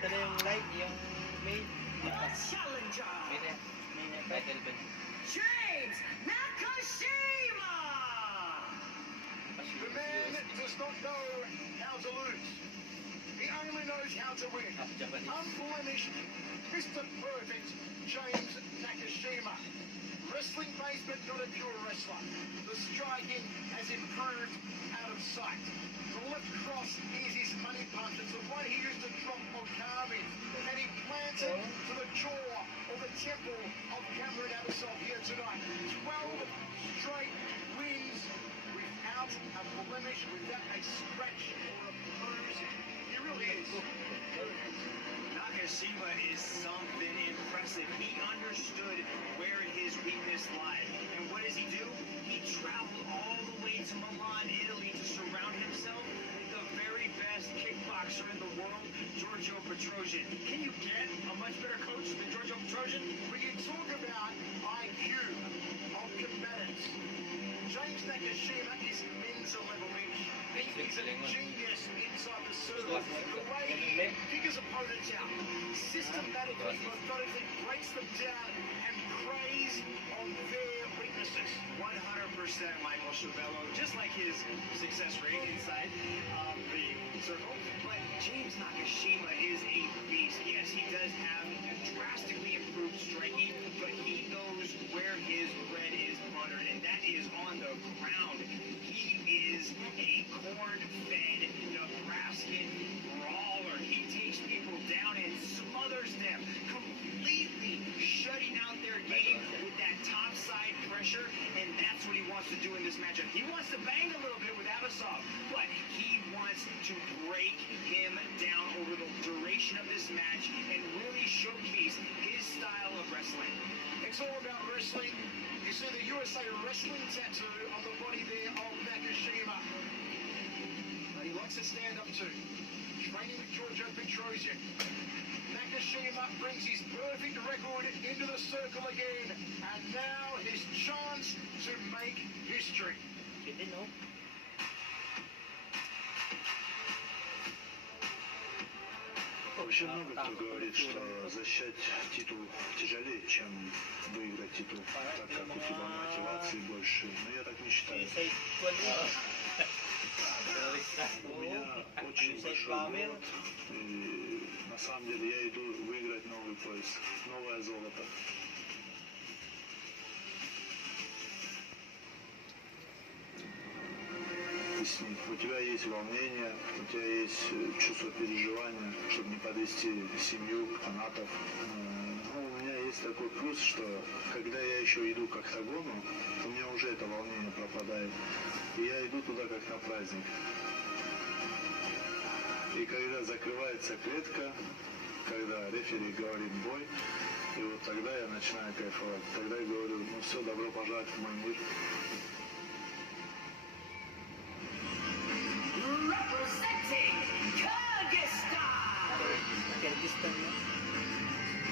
Ito na yung light, yung main. Challenger. Main title ba? James Nakashima. The man does not know how to lose. He only knows how to win. Unblemished, Mr. Perfect, James Nakashima. Wrestling base, but not a pure wrestler. The striking has improved out of sight. The left cross is his money punch. It's the one he used to drop Okami. And he plants it to the jaw or the temple of KIAMRIAN ABBASOV here tonight. 12 straight wins without a blemish, without a scratch or a bruise. He really is. Nakashima is something impressive. He understood where his weakness lied. And what does he do? He traveled all the way to Milan, Italy to surround himself with the very best kickboxer in the world, Giorgio Petrosian. Can you get a much better coach than Giorgio Petrosian? When you talk about IQ of combatants, James Nakashima is mental level inch. He's an genius inside the circle. The way he figures opponents out, systematically, methodically breaks them down and preys on their weaknesses. 100% Michael Chavello, just like his success rate inside the circle. But James Nakashima is a beast. Yes, he does have drastically improved striking, but he knows where his bread is buttered, and that is on the ground. He is a corn-fed Nebraskan brawler. He takes people down and smothers them, completely shutting out their game with that topside pressure, and that's what he wants to do in this matchup. He wants to bang a little bit with Abasov, but he wants to break him down over the duration of this match and really showcase his style of wrestling. It's all about wrestling. You see the USA wrestling tattoo on the body there of Nakashima. But he likes to stand up too. Training with Giorgio Petrosian. Nakashima brings his perfect record into the circle again. And now his chance to make history. Вообще много кто говорит, что защищать титул тяжелее, чем выиграть титул, так как у тебя мотивации больше. Но я так не считаю. У меня очень большой голод, и на самом деле я иду выиграть новый пояс, новое золото. У тебя есть волнение, у тебя есть чувство переживания, чтобы не подвести семью, фанатов. Но у меня есть такой плюс, что когда я еще иду к октагону, у меня уже это волнение пропадает. И я иду туда как на праздник. И когда закрывается клетка, когда рефери говорит бой, и вот тогда я начинаю кайфовать. Тогда я говорю, ну все, добро пожаловать в мой мир.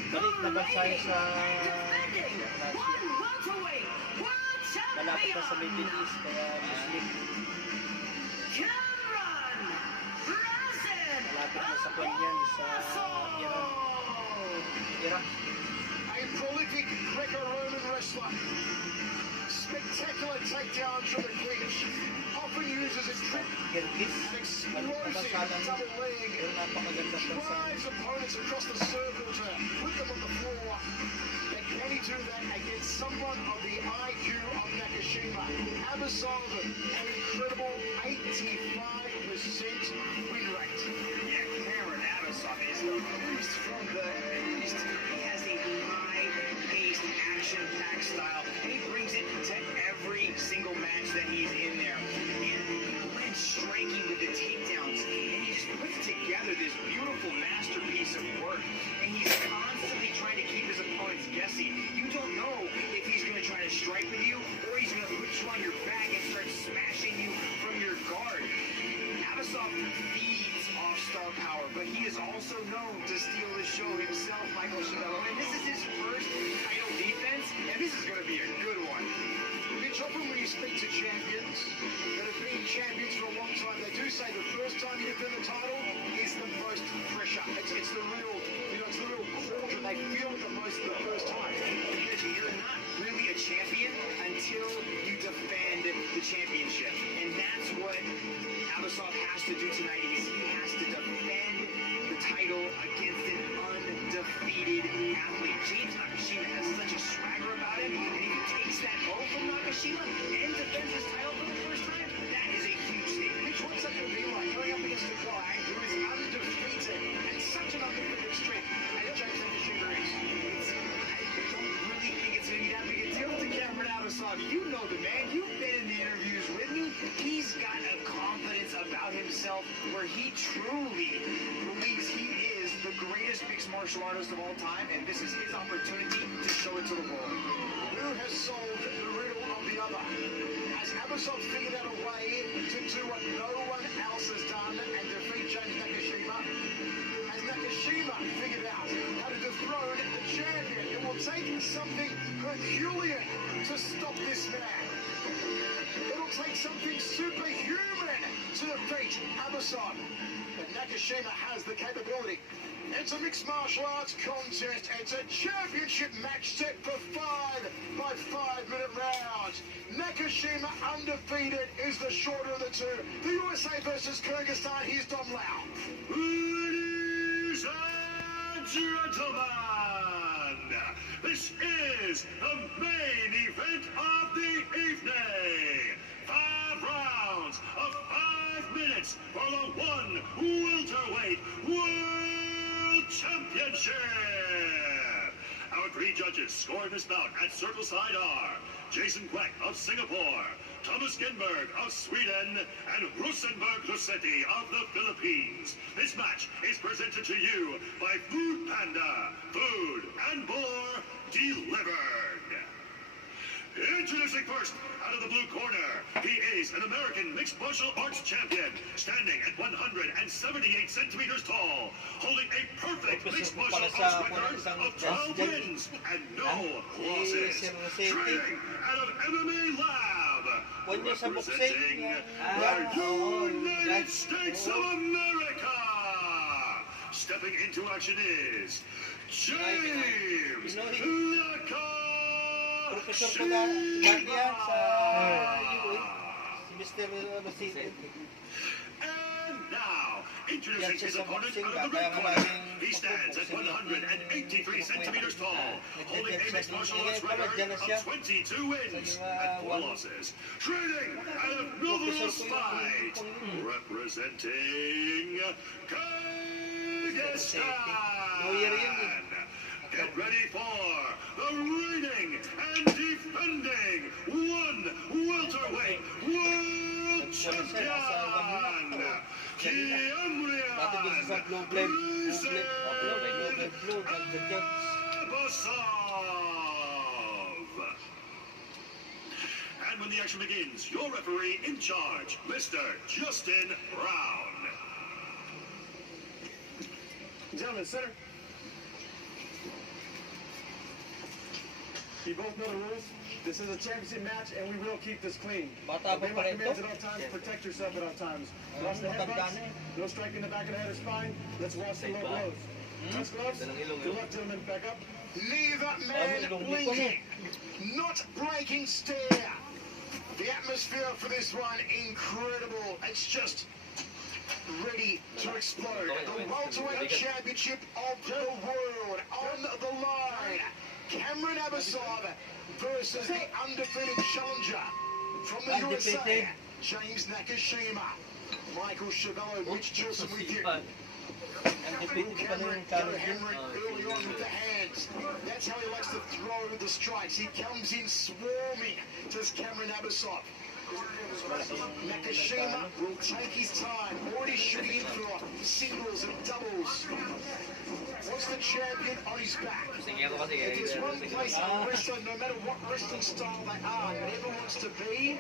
Balik na ba siya sa malapit na sa Middle East, kaya Muslim. Malapit na sa Kanyan, sa Iraq. A prolific Greco-Roman wrestler. Spectacular takedowns from the clinch. Often uses his trip. Explosive double leg. Drives opponents across the circle to put them on the floor. And can he do that against someone of the IQ of Nakashima? Abasov, an incredible 85% win rate. Yeah, KIAMRIAN ABBASOV is the boost from the east. He has a high-paced, action-packed style, and he brings it to every single match that he's in there. And when striking with the takedowns, and he just puts together this beautiful masterpiece of work. And he's constantly trying to keep his opponents guessing. You don't know if he's going to try to strike with you, or he's going to put you on your back and start smashing you from your guard. Abasov feeds off star power, but he is also known to steal the show himself, Michael Chavello. And this is his first title defense, and this is going to be a good one. It's often when you speak to champions that have been champions for a long time, they do say the first time you defend the title is the most pressure. It's the real they feel it the most for the first time. Because you're not really a champion until you defend the championship. And that's what Abasov has to do tonight, is he has to defend the title against an undefeated athlete. James Nakashima has such a swagger about him, and if he takes that O from Nakashima and defends his title for the first time, that is a huge statement. Which one's that going to be like going up against a guy who is undefeated and such an undefeated streak as James Nakashima is? I don't really think it's going to be that big a deal to KIAMRIAN ABBASOV. You know the man. You've been in the interviews with me. He's got a confidence about himself where he truly believes he is the greatest mixed martial artist of all time, and this is his opportunity to show it to the world. Who has solved the riddle of the other? Has Abasov figured out a way to do what no one else has done and defeat James Nakashima? Has Nakashima figured out how to dethrone the champion? It will take something Herculean to stop this man. It'll take something superhuman to defeat Abasov. But Nakashima has the capability. It's a mixed martial arts contest. It's a championship match set for 5 by 5 minute rounds. Nakashima, undefeated, is the shorter of the two. The USA versus Kyrgyzstan. Here's Dom Lau. Ladies and gentlemen, this is the main event of the evening. 5 rounds of 5 minutes for the one welterweight world championship. Our 3 judges scoring this bout at Circle Side are Jason Quack of Singapore, Thomas Genberg of Sweden, and Rosenberg Lusetti of the Philippines. This match is presented to you by Food Panda, food and more delivered. Introducing first, out of the blue corner, he is an American mixed martial arts champion, standing at 178 centimeters tall, holding a perfect mixed martial arts record of 12 wins and no losses. Training out of MMA Lab, representing the United States of America. Stepping into action is James Nakashima. Professor ko na niya sa UAE, si Mr. Lucete. And now, introducing his opponent out of the red corner. He stands at 183 centimeters tall, holding a mixed martial arts record of 22 wins and 4 losses. Training out of Novo's Fight, representing Kyrgyzstan. Get ready for the reigning and defending one welterweight world champion, KIAMRIAN Abasov. And when the action begins, your referee in charge, Mr. Justin Brown. Gentlemen, center. You both know the rules. This is a championship match, and we will keep this clean. Obey my commands at all times. Protect yourself at all times. Watch the headbutts. No strike in the back of the head or spine. Let's watch the low blows. Touch gloves. Good luck, gentlemen. Back up. Neither man blinking. Not breaking stare. The atmosphere for this one, incredible. It's just ready to explode. The welterweight championship of the world on the line. KIAMRIAN ABBASOV versus the undefeated challenger from the USA, James Nakashima. Michael Chavello, Mitch Gilson with you. KIAMRIAN early on with the hands. That's how he likes to throw the strikes. He comes in swarming, does KIAMRIAN ABBASOV. Nakashima will take his time, already shooting in for singles and doubles. What's the champion on his back? If there's one place a wrestler, no matter what wrestling style they are, never wants to be,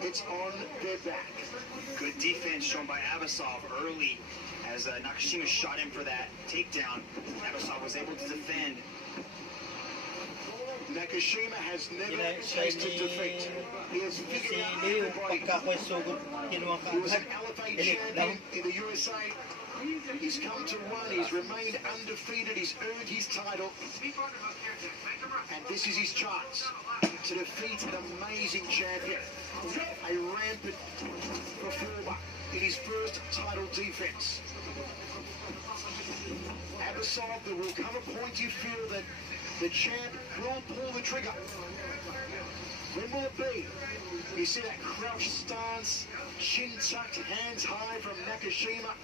it's on their back. Good defense shown by Abasov early as Nakashima shot him for that takedown. Abasov was able to defend. Nakashima has never tasted defeat. He has figured out everybody. He was an elevated champion in the USA. He's come to one, he's remained undefeated, he's earned his title. And this is his chance to defeat an amazing champion, a rampant performer in his first title defense. Abasov, there will come a point you feel that the champ will pull the trigger. When will it be? You see that crouched stance, chin tucked, hands high from Nakashima,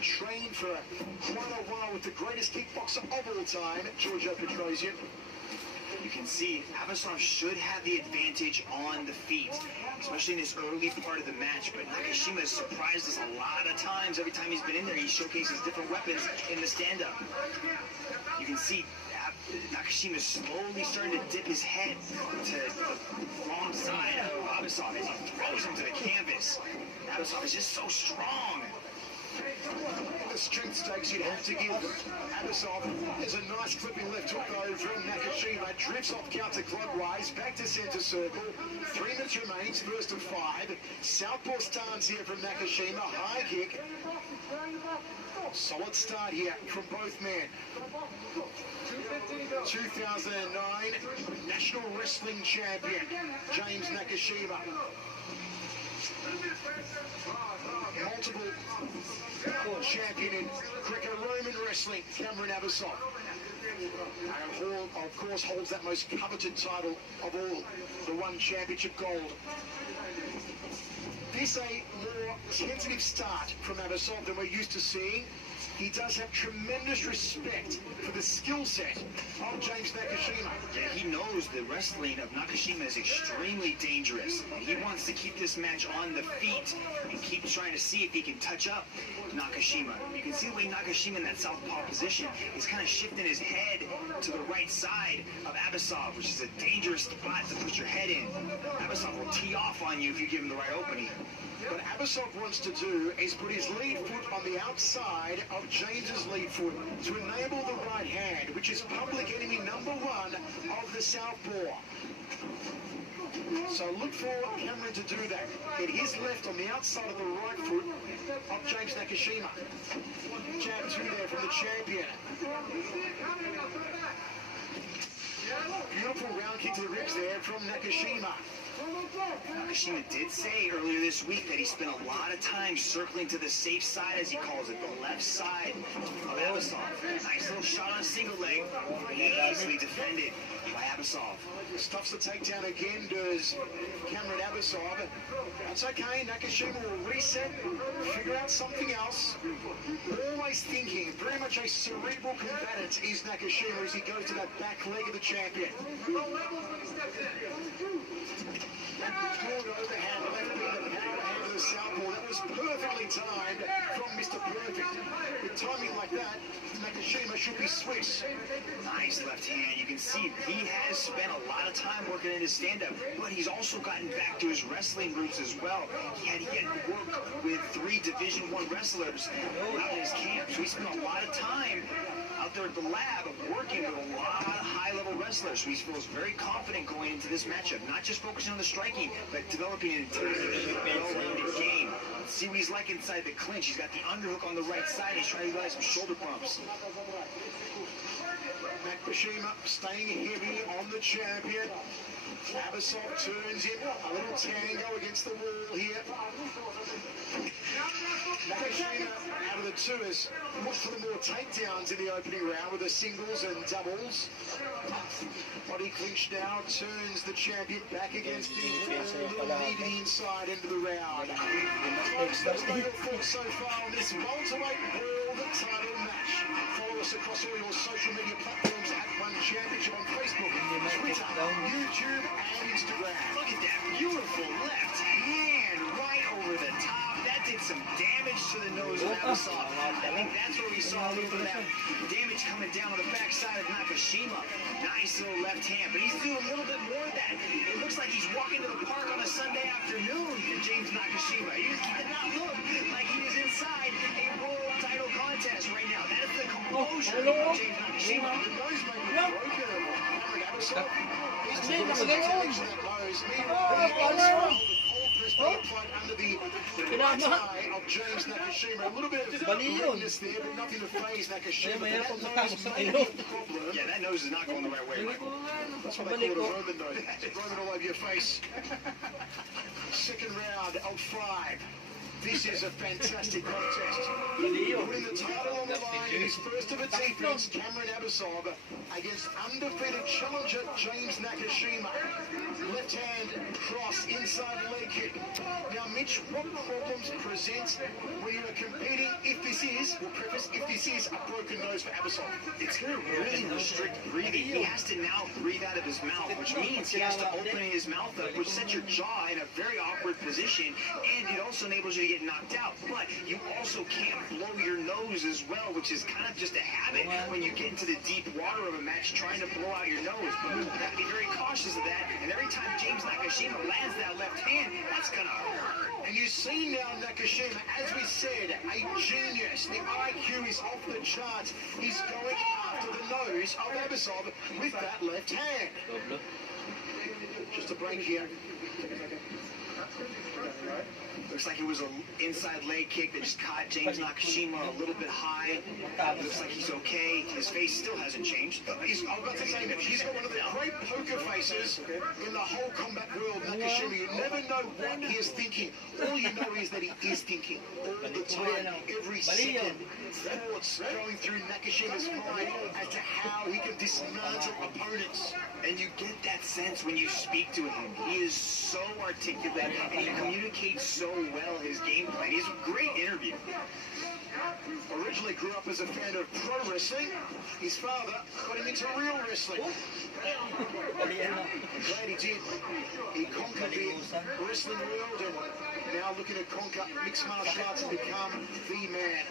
trained for quite a while with the greatest kickboxer of all time, Giorgio Petrosian. You can see Abasov should have the advantage on the feet, especially in this early part of the match. But Nakashima has surprised us a lot of times. Every time he's been in there, he showcases different weapons in the stand-up. You can see Nakashima is slowly starting to dip his head to the wrong side of Abasov as he throws him to the canvas. Abasov is just so strong. The strength stakes you'd have to give Abasov. There's a nice clipping left hook though from Nakashima. Drifts off counter-clockwise, back to centre circle. 3 minutes remains, first of 5. Southpaw stance here from Nakashima. High kick. Solid start here from both men. 2009 National Wrestling Champion, James Nakashima. Multiple champion in Greco-Roman wrestling, KIAMRIAN ABBASOV. And of course holds that most coveted title of all, the One Championship Gold. This a more tentative start from Abasov than we're used to seeing. He does have tremendous respect for the skill set of James Nakashima. Yeah, he knows the wrestling of Nakashima is extremely dangerous. And he wants to keep this match on the feet and keep trying to see if he can touch up Nakashima. You can see the way Nakashima in that southpaw position is kind of shifting his head to the right side of Abasov, which is a dangerous spot to put your head in. Abasov will tee off on you if you give him the right opening. What Abasov wants to do is put his lead foot on the outside of James's lead foot to enable the right hand, which is public enemy number 1 of the southpaw. So look for KIAMRIAN to do that. Get his left on the outside of the right foot of James Nakashima. Jab 2 there from the champion. Beautiful round kick to the ribs there from Nakashima. Nakashima did say earlier this week that he spent a lot of time circling to the safe side, as he calls it, the left side of Abasov. Nice little shot on a single leg, easily defended by Abasov. Stuffs the takedown again, does KIAMRIAN ABBASOV. That's okay, Nakashima will reset, figure out something else. Always thinking, very much a cerebral combatant is Nakashima as he goes to that back leg of the champion. Good overhand, left being the power hand of the southpaw. That was perfectly timed from Mr. Perfect. With timing like that, Nakashima should be Swiss. Nice left hand. You can see he has spent a lot of time working in his stand-up, but he's also gotten back to his wrestling roots as well. He had worked with 3 Division I wrestlers out in his camp, so he spent a lot of time out there at the lab working with a lot of high-level wrestlers. So he feels very confident going into this matchup, not just focusing on the striking, but developing an intelligent, well-rounded game. Let's see what he's like inside the clinch. He's got the underhook on the right side. He's trying to utilize some shoulder bumps. Nakashima staying heavy on the champion. Abasov turns in a little tango against the wall here. Nakashima, out of the 2, has looked for the more takedowns in the opening round with the singles and doubles. Body clinch now, turns the champion back against the wall, knee to the inside into the round. That's no thoughts so far on this welterweight world title match. Follow us across all your social media platforms at One Championship on Facebook, Twitter, YouTube, and Instagram. Look at that beautiful left hand right over the top. That did some damage to the nose of Abasov. I think that's where we saw a little bit of that damage coming down on the backside of Nakashima. Nice little left hand, but he's doing a little bit more of that. It looks like he's walking to the park on a Sunday afternoon for James Nakashima. He did not look like he was inside a world title contest right now. That is the composure of James Nakashima. The nose may be broken. KIAMRIAN ABBASOV is to the selection of that nose. Meanwhile, he is all put a plug under the right eye of James Nakashima. A little bit of redness there, but nothing to faze Nakashima. That nose may be a problem. Yeah, that nose is not going the right way, Michael. That's what they call it a Roman nose. Roman all over your face. Second round of 5. This is a fantastic contest. Putting the title on the line in his first of a defense, KIAMRIAN ABBASOV against undefeated challenger James Nakashima. Left hand cross, inside leg kick. Now, Mitch, what problems present when you are competing if this is, we'll preface, if this is a broken nose for ABBASOV? It's going to really restrict breathing. He has to now breathe out of his mouth, which means he has to open his mouth up, which sets your jaw in a very awkward position, and it also enables you to get knocked out. But you also can't blow your nose as well, which is kind of just a habit when you get into the deep water of a match trying to blow out your nose. But you have to be very cautious of that, and every time James Nakashima lands that left hand, that's going to hurt. And you see now Nakashima, as we said, a genius. The IQ is off the charts. He's going after the nose of ABBASOV with that left hand. Just a break here. Looks like it was an inside leg kick that just caught James Nakashima a little bit high. Looks like he's okay. His face still hasn't changed. I was about to say that he's got one of the great poker faces in the whole combat world, Nakashima. You never know what he is thinking. All you know is that he is thinking all the time, every second. Thoughts going through Nakashima's mind as to how he can dismantle opponents. And you get that sense when you speak to him. He is so articulate, and he communicates so well his game plan. He's a great interview. Originally grew up as a fan of pro wrestling. His father got him into real wrestling. I'm glad he did. He conquered the wrestling world and now looking to conquer mixed martial arts and become the man.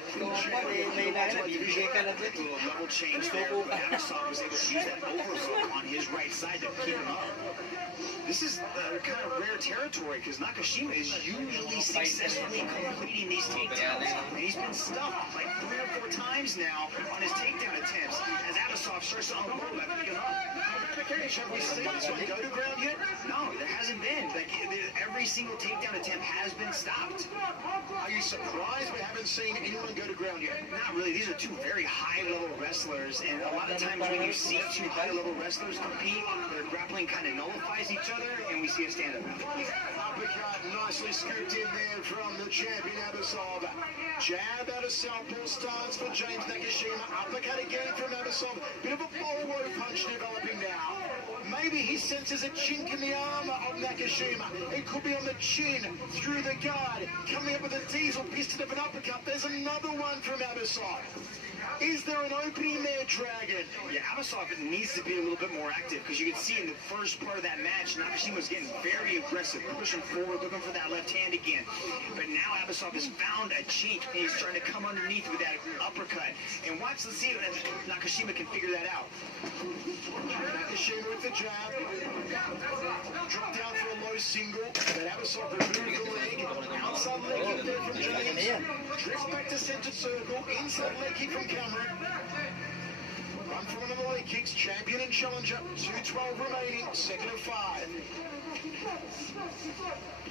Level change there, but ABBASOV was able to use that overhook on his right side to keep him up. This is kind of rare territory because Nakashima is usually successfully completing these takedowns, and he's been stumped like 3 or 4 times now on his takedown attempts as ABBASOV starts to unload by picking up. Have we seen this one go to ground yet? No, there hasn't been. Like every single takedown attempt has been stopped. Are you surprised we haven't seen anyone go to ground yet? Not really. These are 2 very high-level wrestlers, and a lot of times when you see 2 high-level wrestlers compete, their grappling kind of nullifies each other, and we see a stand-up. Uppercut nicely scooped in there from the champion ABBASOV. Jab out of southpaw stance for James Nakashima. Uppercut again from ABBASOV. Bit of a bolo punch developing now. Maybe he senses a chink in the armor of Nakashima. It could be on the chin, through the guard. Coming up with a diesel piston of an uppercut. There's another one from ABBASOV. Is there an opening there, Dragon? Yeah, ABBASOV needs to be a little bit more active because you can see in the first part of that match, Nakashima's getting very aggressive, pushing forward, looking for that left hand again. But now ABBASOV has found a chink and he's trying to come underneath with that uppercut. And let's see if Nakashima can figure that out. Nakashima with the jab. Drop down for a low single. But ABBASOV removed the leg. Outside leg kick there from James. Drifts back to center circle. Inside leg kick from KIAMRIAN. Run for one of the leg kicks. Champion and challenger. 2:12 remaining. Second of 5.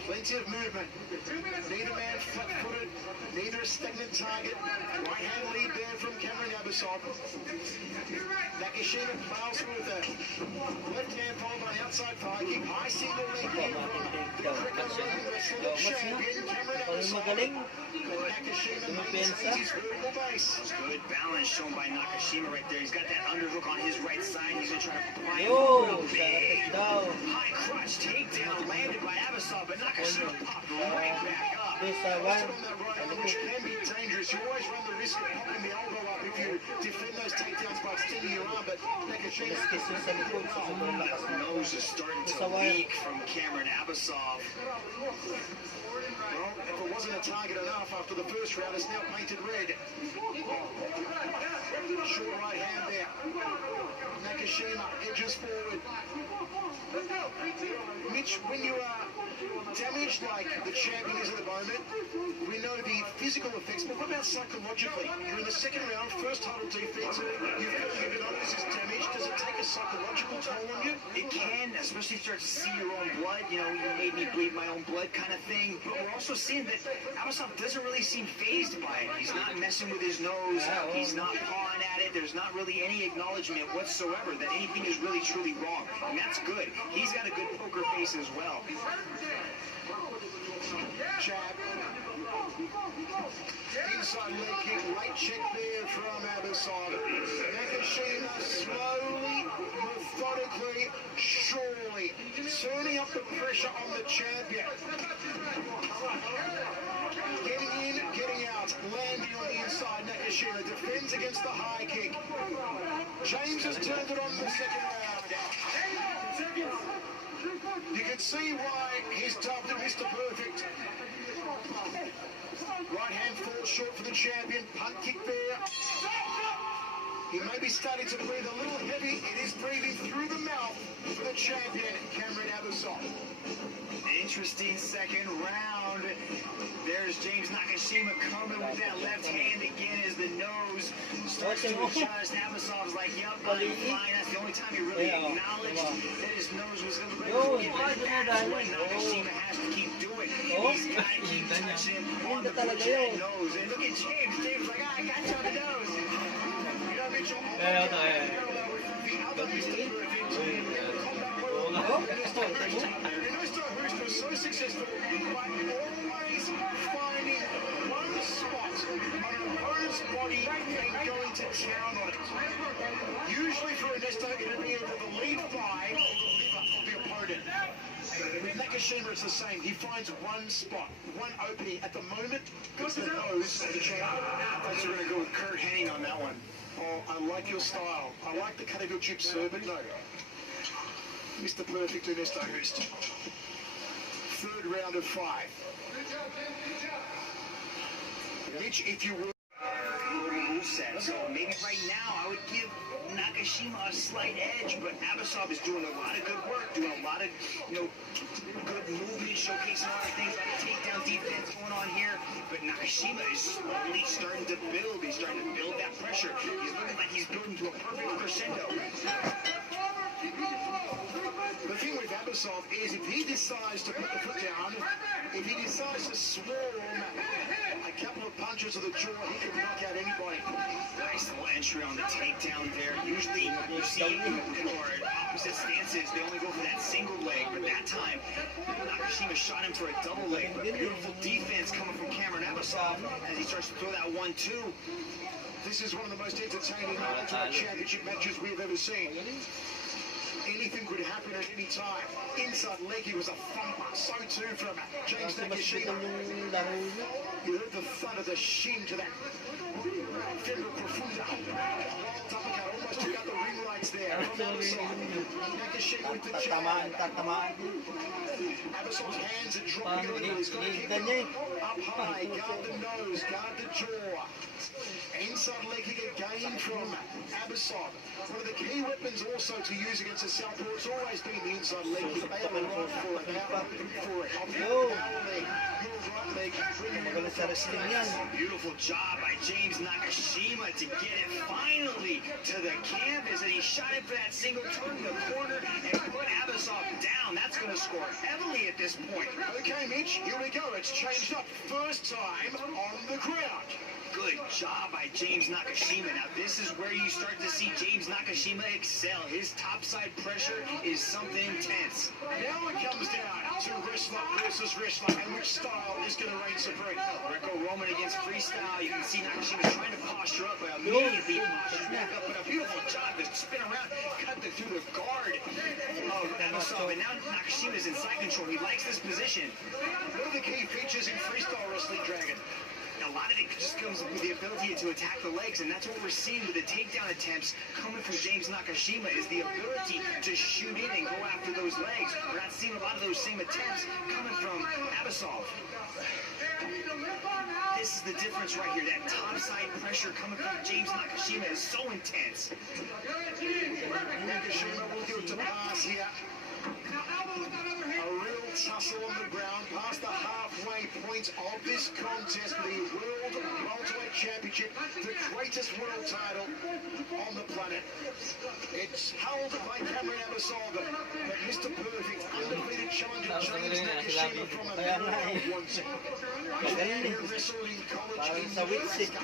Plenty of movement. Neither man flat-footed. Neither a stagnant target. Right hand lead there from KIAMRIAN ABBASOV. Nakashima plows with a left hand followed by an outside thigh kick. High single leg kick from the Roman wrestler champion KIAMRIAN ABBASOV. Nakashima maintains his vertical base. Good balance shown by Nakashima right there. He's got that underhook on his right side. He's going to try to pry big. High crotch takedown landed by ABBASOV, but Nakashima popped right back up. On that right arm, which can be dangerous. You always run the risk of popping the elbow up if you defend those takedowns by extending your arm, but Nakashima... That nose is starting to leak from KIAMRIAN ABBASOV. Well, if it wasn't a target enough after the first round, it's now painted red. Short right hand there. Nakashima edges forward. Mitch, when you are damaged like the champion is at the moment, we know the physical effects, but what about psychologically? You're in the second round, first title defense, you feel you've noticed this damage. Does it take a a psychological toll on you? It can, especially if you start to see your own blood, you made me bleed my own blood kind of thing. But we're also seeing that Abasov doesn't really seem fazed by it. He's not messing with his nose. He's not pawing at it. There's not really any acknowledgement whatsoever that anything is really truly wrong. And that's good. He's got a good poker face as well. Jab. Inside leg kick, late check there from Abasov. Nakashima slowly, methodically, surely turning up the pressure on the champion. Getting in, getting out, landing on the inside. Nakashima defends against the high kick. James has turned it on the second round. You can see why he's dubbed Mr. Perfect. Right hand falls short for the champion. Punt kick there. He may be starting to breathe a little heavy. It is breathing through the mouth for the champion, KIAMRIAN ABBASOV. Interesting second round. There's James Nakashima coming with that left hand again as the nose starts to adjust. Abasov's like, yep, I'm fine. That's the only time he really acknowledged that his nose was going to get back. That's what Nakashima has to keep doing. He's got to keep touching on the bridge of that nose. And look at James. James like, I got you on the nose. You know, Mitchell, so successful by always finding one spot on an opponent's body and going to town on it. Usually for Ernesto, it would be either the lead thigh or the liver of the opponent. With Nakashima, it's the same. He finds one spot, one opening. At the moment, it's the nose of the champion. I thought you were going to go with Kurt Hennig on that one. Oh, I like your style. I like the cut of your jib serve, but no. Mr. Perfect Ernesto Hoost. Third round of 5. Mitch, if you will. Rule set. So maybe right now I would give Nakashima a slight edge, but Abasov is doing a lot of good work, doing a lot of, good movement, showcasing a lot of things, a lot of takedown defense going on here. But Nakashima is slowly starting to build. He's starting to build that pressure. He's looking like he's building to a perfect crescendo. The thing with Abasov is if he decides to put the foot down, if he decides to swarm a couple of punches of the jaw, he can knock out anybody. Nice little entry on the takedown there. Usually you see or opposite stances, they only go for that single leg, but that time Nakashima shot him for a double leg. But beautiful defense coming from KIAMRIAN ABBASOV as he starts to throw that 1-2. This is one of the most entertaining championship matches we've ever seen. Anything could happen at any time. Inside leg, he was a thumper. So too from James Nakashima. You heard the thud of the shin to that femur profunda. Wild uppercut almost took out the ring lights there. Nakashima with the jab. Abasov's hands are dropping a little. He's got to keep them up high. Guard the nose, guard the jaw. Inside leg kick again from Abasov. One of the key weapons also to use against a southpaw has always been the inside leg kick. They are right for it. They are looking for it. Your leg, your right leg. Beautiful job by James Nakashima to get it finally to the canvas, and he shot it for that single turn in the corner and put Abasov down. That's going to score heavily at this point. Okay, Mitch, here we go. It's changed up. First time on the ground. Good job by James Nakashima. Now this is where you start to see James Nakashima excel. His topside pressure is something intense. Now it comes down to wrestler versus wrestler and which style is going to reign supreme. Greco-Roman against freestyle. You can see Nakashima's trying to posture up, but immediately postures back up. But a beautiful job to spin around, cut through the guard of Abasov. And now Nakashima's in side control. He likes this position. What are the key features in freestyle wrestling, Dragon? A lot of it just comes with the ability to attack the legs, and that's what we're seeing with the takedown attempts coming from James Nakashima, is the ability to shoot in and go after those legs. We're not seeing a lot of those same attempts coming from Abasov. This is the difference right here. That topside pressure coming from James Nakashima is so intense. Nakashima will give it to pass here. A real tussle on the ground past the halfway point of this contest for the World Welterweight Championship, the greatest world title on the planet. It points held by Cameron Abasov, but Mr. Perfect, undefeated challenger James Nakashima from a matter of 1 second. Who wrestled in college in Nebraska.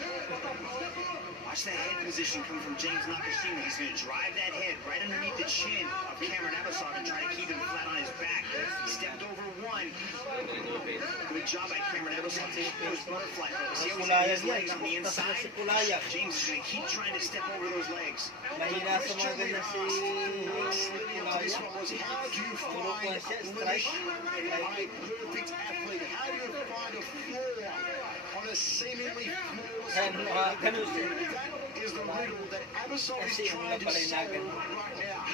Watch that head position come from James Nakashima. He's going to drive that head right underneath the chin of Cameron Abasov and try to keep him flat on his back. He stepped over one. Good job by Cameron Abasov taking those butterfly hooks. See how he's got his legs on the inside? James is going to keep trying to step over those legs. Mahina sa mga ganyan si This one was, how do you find a perfect athlete? How do you find a flaw on a seemingly flawless athlete? That is the riddle that Abasov is trying to solve right now.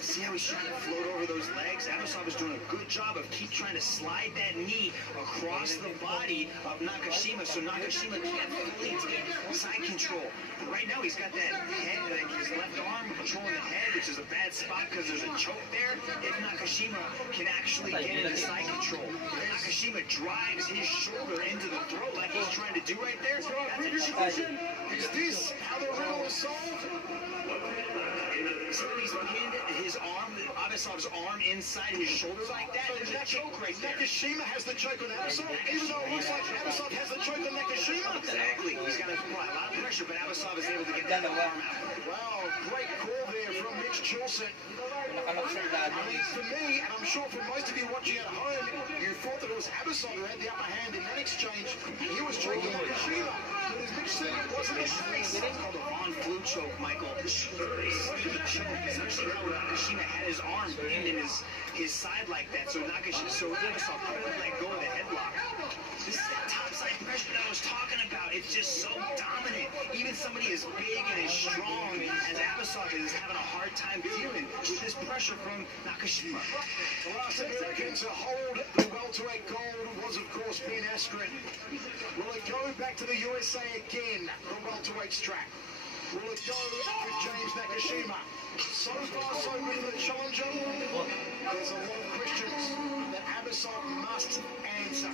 See how he's trying to float over those legs? Abasov is doing a good job of keep trying to slide that knee across the body of Nakashima so Nakashima can't fully take side control. But right now he's got that head, like his left arm controlling the head, which is a bad spot because there's a choke there. If Nakashima can actually get into side control, if Nakashima drives his shoulder into the throat like he's trying to do right there, that's a choke. Is this how the riddle is solved? So he's pinned his arm, Abasov's arm inside his shoulder like that. There's a choke right there. Nakashima has the choke on Abasov, even though it looks like Abasov has the choke on Nakashima. Exactly. He's got to apply a lot of pressure, but Abasov is able to get that arm out. Wow, great call there from Mitch Chilson. For me, and I'm sure for most of you watching at home, you thought that it was Abasov who had the upper hand in that exchange, and he was choking Nakashima. But as Mitch said, it wasn't his face. It's called a Von Flu choke, Michael. Sneaky choke. Essentially how Nakashima had his arm pinned in his side like that, so Abasov couldn't let go of the headlock. This is that topside pressure that I was talking about. It's just so dominant. Even somebody as big and as strong as Abasov is having a hard time dealing with this pressure from Nakashima. The last American to hold the welterweight gold was, of course, Ben Askren. Will it go back to the USA again, the welterweight strap? Will it go with James Nakashima? So far, so good for the challenger. There's a lot of questions that Abasov must answer.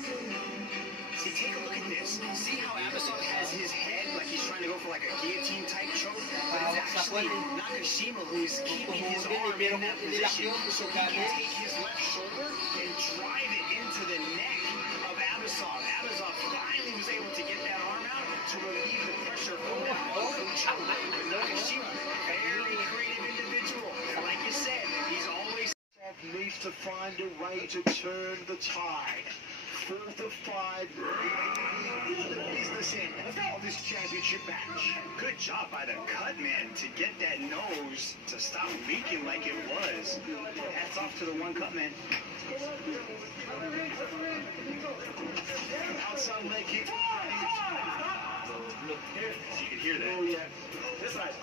See, take a look at this. See how Abasov has his head like he's trying to go for like a guillotine type choke? But it's actually Nakashima who's keeping his arm in that position so he can take his left shoulder and drive it into the neck of Abasov. Abasov finally was able to get that arm out to relieve the pressure from that choke. But Nakashima, very creative individual. Like you said, he's always needs to find a way to turn the tide. 4th of 5 is the business end of this championship match. good job by the cut man to get that nose to stop leaking like it was. Hats off to the one cut man. Outside leg kick. You can hear that. Oh yeah. This side.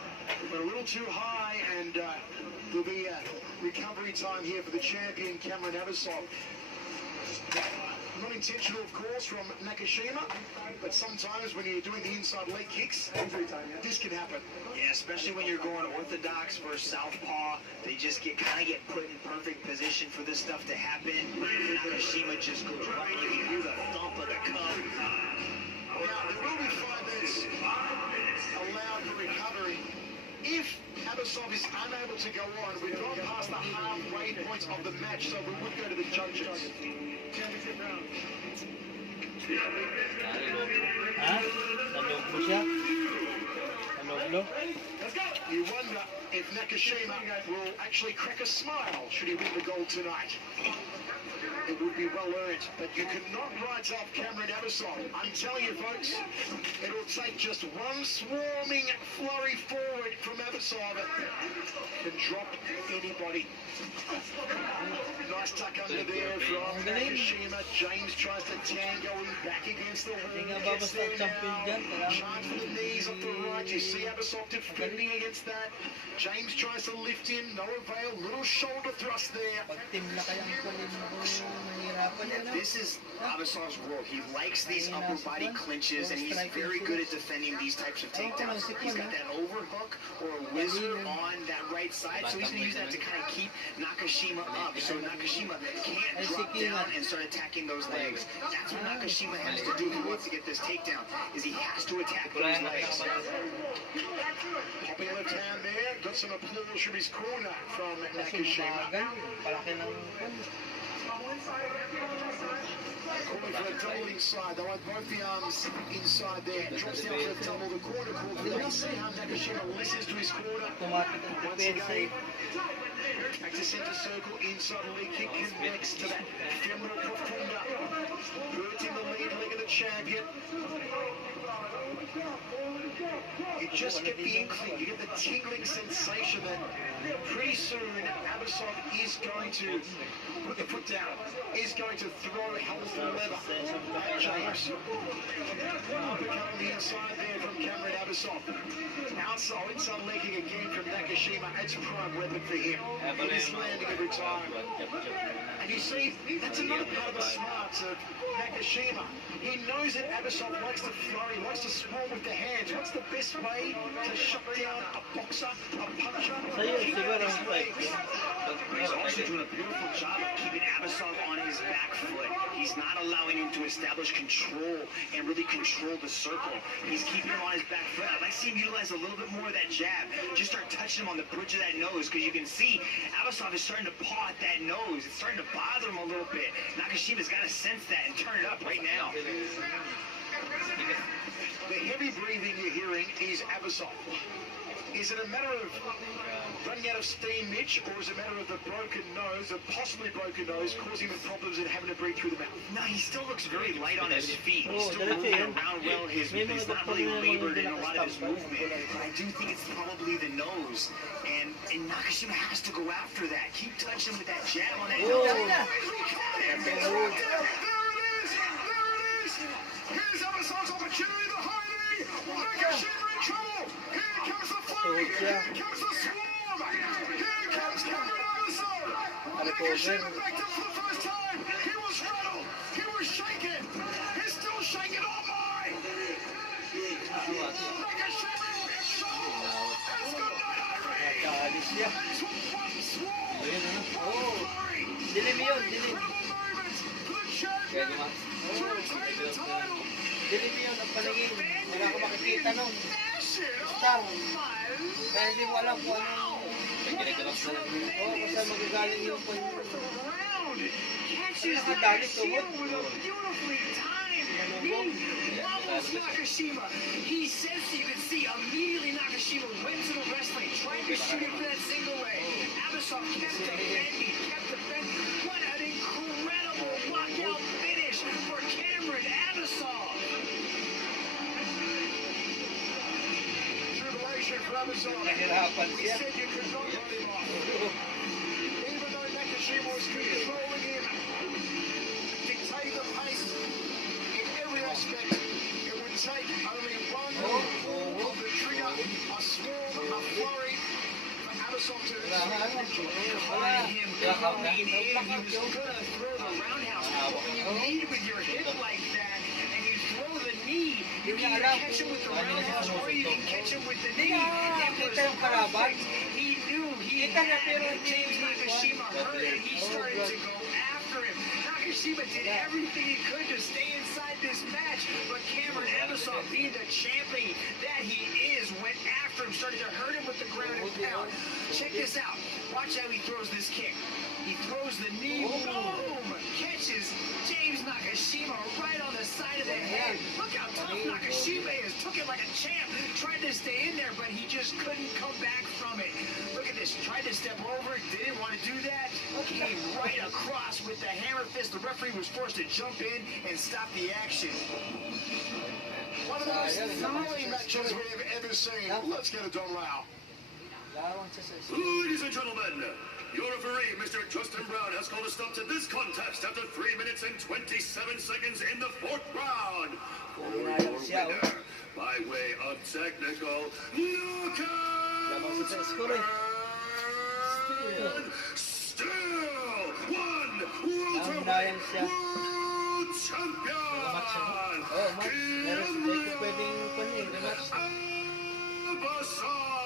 But a little too high, and there'll be a recovery time here for the champion, Cameron Abasov. Not intentional, of course, from Nakashima, but sometimes when you're doing the inside leg kicks, this can happen. Yeah, especially when you're going orthodox versus southpaw, they just get put in perfect position for this stuff to happen. Nakashima just goes right. You can hear the thump of the cup. Now, there will be 5 minutes allowed for recovery. If Abasov is unable to go on, we've gone past the halfway point of the match, so we would go to the judges. Championship round. Nalog mo siya? Nalog-log? Let's go! You wonder if Nakashima will actually crack a smile should he win the gold tonight. It would be well earned, but you cannot write off Cameron Abasov. I'm telling you, folks, it'll take just one swarming flurry forward from Abasov to drop anybody. Nice tuck under there from Nakashima. James tries to tango him back against the wall. Gets there now. Charge for the knees off the right. You see Abasov defending against that. James tries to lift him. No avail. Little shoulder thrust there. Pag-team na kayang kulin mo mahirapan yan. This is Abasov's role. He likes these upper body clinches, and he's very good at defending these types of takedowns. He's got that overhook or a whizzer on that right side, so he's going to use that to kind of keep Nakashima up, so Nakashima can't drop down and start attacking those legs. That's what Nakashima has to do if he wants to get this takedown, is he has to attack those legs. Popping left hand there. got some applause from his corner from Nakashima. Palaki ng... Calling for a double inside. They want both the arms inside there. Drops down for a double. The corner called for that. See how Nakashima listens to his corner. Automatic ang Once depensa again, back to centre circle. Inside the lead kick connects to that femoral profunda. Birds in the lead leg of the champion. You just get the inkling, you get the tingling sensation that pretty soon Abasov is going to put the foot down, is going to throw hell for leather at James. Becoming the inside there from KIAMRIAN ABBASOV. Inside legging again from Nakashima. It's prime weapon for him. He's landing every time. And you see, that's another part of the smarts of Nakashima. He knows that Abasov likes to flurry, likes to swarm with the hands. What's the best way to shut down a boxer, a puncher? He's also doing a beautiful job of keeping Abasov on his back foot. He's not allowing him to establish control and really control the circle. He's keeping him on his back foot. I'd like to see him utilize a little bit more of that jab. Just start touching him on the bridge of that nose, because you can see Abasov is starting to paw at that nose. It's starting to bother him a little bit. Nakashima's got to sense that and turn it up right now. The heavy breathing you're hearing is Abasov. Is it a matter of running out of steam, Mitch, or is it a matter of the broken nose, a possibly broken nose, causing him problems and having to breathe through the mouth? No, he still looks very light on his feet. He's still moving around well. He's not really labored in a lot of his movement. But I do think it's probably the nose. And Nakashima has to go after that. Keep touching with that jab on that nose. There it is! Here's Abasov's opportunity, the high knee! Nakashima in trouble! Here comes the flurry! Here comes the swarm! Here comes KIAMRIAN ABBASOV! Nakashima backed up for the first time! He was rattled! He was shaken! He's still shaken! Oh my! Nakashima in trouble! It's good night, Irene! It's one swarm! One flurry! Incredible moment for the champion to retain the title! Dilim yun ang paningin. Wala ka makikita nun. Star. Kaya hindi mo alam kung anong... basta magagaling yung nakadali tuhod. Nakashima. He sensed, you can see immediately Nakashima went to the wrestling, tried to shoot him for that single leg. Abasov kept defending, What an incredible knockout finish for KIAMRIAN ABBASOV. Jubilation for Abasov. Nahirapan He siya. said you could not run him off. Even though Nakashima was controlling him, dictating the pace in every aspect, it would take only one of the trigger, a swarm, a flurry, for Abasov to Calling him coming in, he was gonna throw the roundhouse. When you lead with your hip like that, and you throw the knee, you can either catch him with the roundhouse or you can catch him with the knee. It was perfect. He knew he had James Nakashima hurt, and he started to go after him. Nakashima did everything he could to stay inside this match, but KIAMRIAN ABBASOV, being the champion that he is, went after him, started to hurt him with the ground and pound. Check this out. Watch how he throws this kick. He throws the knee, boom! Catches James Nakashima right on the side of the head. Look how tough Nakashima is. Took it like a champ. Tried to stay in there, but he just couldn't come back from it. Look at this. Tried to step over it. Didn't want to do that. Came right across with the hammer fist. The referee was forced to jump in and stop the action. one of the most thrilling matches we have ever seen. Let's get it done now. Ladies and gentlemen, your referee, Mr. Justin Brown, has called a stop to this contest after 3 minutes and 27 seconds in the 4th round. For your winner, by way of technical knockout, still one world champion, KIAMRIAN ABBASOV.